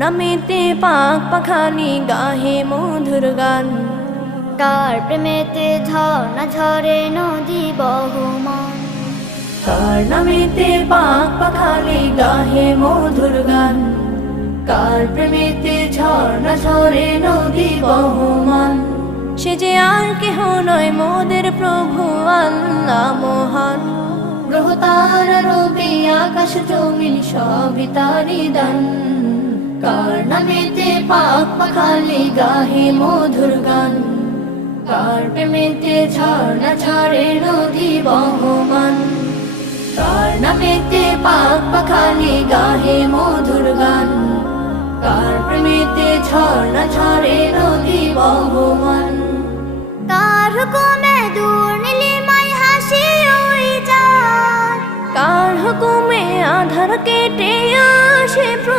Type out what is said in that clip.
নামেতে পাক পাখালি গাহে মধুর গান, কার প্রেমেতে ঝর্ণা ঝরে নদী বহমান, কার নামেতে পাক পাখালি গাহে মধুর গান, কার প্রেমেতে ঝর্ণা ঝরে নদী বহমান। সে যে আর কেহ নয় মোদের প্রভু আল্লাহ মহান, গ্রহ তারা রবি আকাশ জমিন সবই তারি দান। কার নামেতে পাক পাখালি গাহে মধুর গান, কার প্রেমেতে ঝর্ণা ঝরে নদী বহমান, কার নামেতে পাক পাখালি গাহে মধুর গান, কার প্রেমেতে ঝর্ণা ঝরে নদী বহমান। কার হুকুমে দূর নীলিমায় হাসি উড়ে যায়, কার হুকুমে আধার কেটে আসে